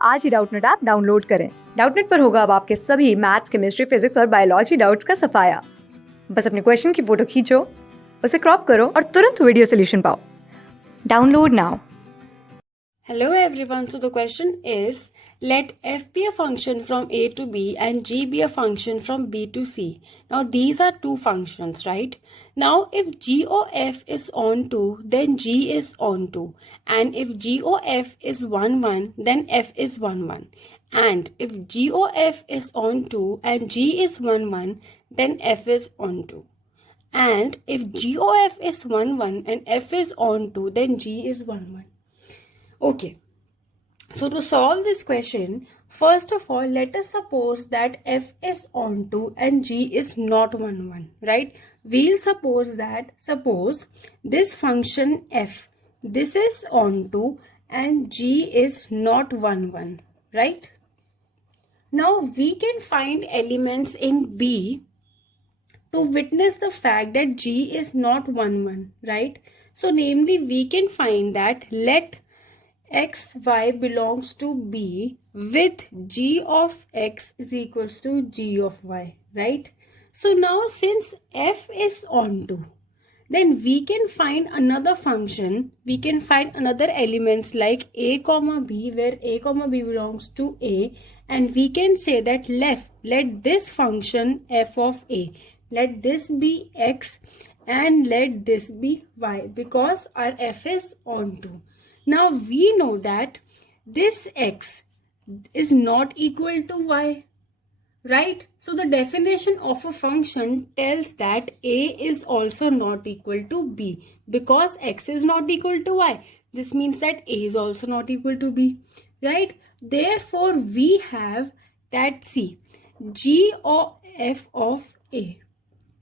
आज ही Doubtnut app download करें। डाउटनट पर होगा अब आपके सभी मैथ्स, केमिस्ट्री, फिजिक्स और बायोलॉजी डाउट्स का सफाया। बस अपने क्वेश्चन की फोटो खींचो, उसे क्रॉप करो और तुरंत वीडियो सोल्यूशन पाओ। Download now. Hello everyone, so the question is, let f be a function from a to b and g be a function from b to c. Now these are two functions, right? Now if g of f is onto, then g is onto, and if g of f is 1 1, then f is 1 1, and if g of f is onto and g is 1 1, then f is onto, and if g of f is 1 1 and f is onto, then g is 1 1. Okay, so to solve this question, first of all, let us suppose that f is onto and g is not 1 1, right? We'll suppose this function f, this is onto and g is not 1 1, right? Now we can find elements in B to witness the fact that g is not 1 1, right? So namely, we can find that let x y belongs to B with g of x is equals to g of y, right? So now since f is onto, then we can find another function, we can find another elements like a comma b, where a comma b belongs to a, and we can say that let this function f of a, let this be x and let this be y, because our f is onto. Now we know that this x is not equal to y, right? So the definition of a function tells that a is also not equal to b, because x is not equal to y. This means that a is also not equal to b, right? Therefore we have that g of f of a,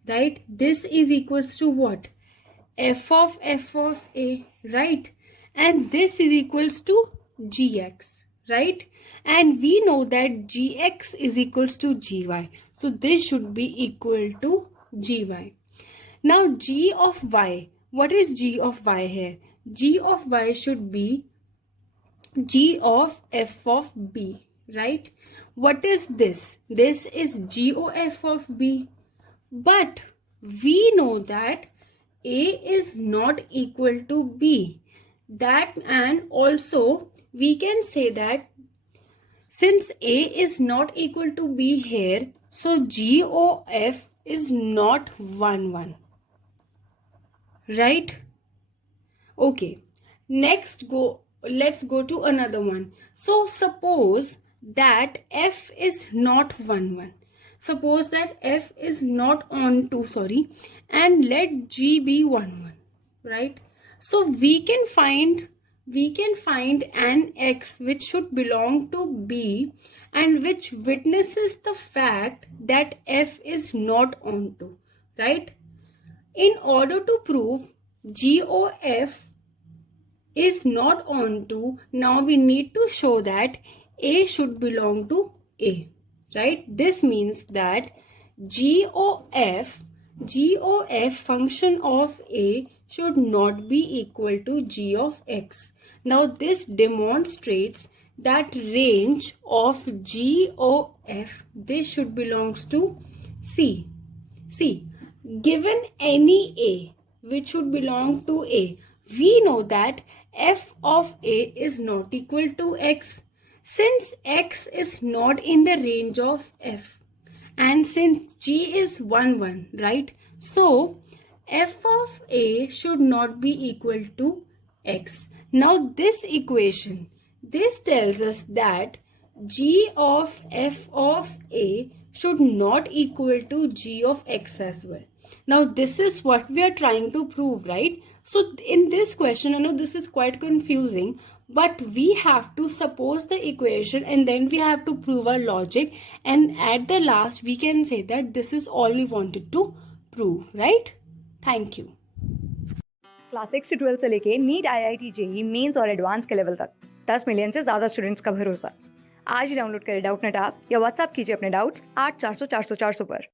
right? This is equals to what? f of a, right? And this is equals to gx, right? And we know that gx is equals to gy, so this should be equal to gy. Now g of y, what is g of y here? G of y should be g of f of b, right? What is this? This is g of f of b, but we know that a is not equal to b, that, and also we can say that since a is not equal to b here, so g of f is not 1 1, right? Okay, let's go to another one. So suppose that f is not 1 1, suppose that f is not onto, and let g be 1 1, right? So we can find an x which should belong to b and which witnesses the fact that f is not onto, right? In order to prove g of f is not onto, now we need to show that a should belong to a, right? This means that g of f function of a should not be equal to g of x. Now this demonstrates that range of g of f, this should belongs to c. Given any a which should belong to a, we know that f of a is not equal to x, since x is not in the range of f, and since g is 1 1, right? So f of a should not be equal to x. Now this equation, this tells us that g of f of a should not equal to g of x as well. Now this is what we are trying to prove, right? So in this question, I know this is quite confusing, but we have to suppose the equation and then we have to prove our logic, and at the last we can say that this is all we wanted to prove, right? Thank you. Class 6 से 12 से लेके NEET IIT JEE mains और advance के level तक 10 million से ज्यादा students का भरोसा। आज ही डाउनलोड करें डाउटनट ऐप या व्हाट्सएप कीजिए अपने डाउट्स 8400 400 400 पर।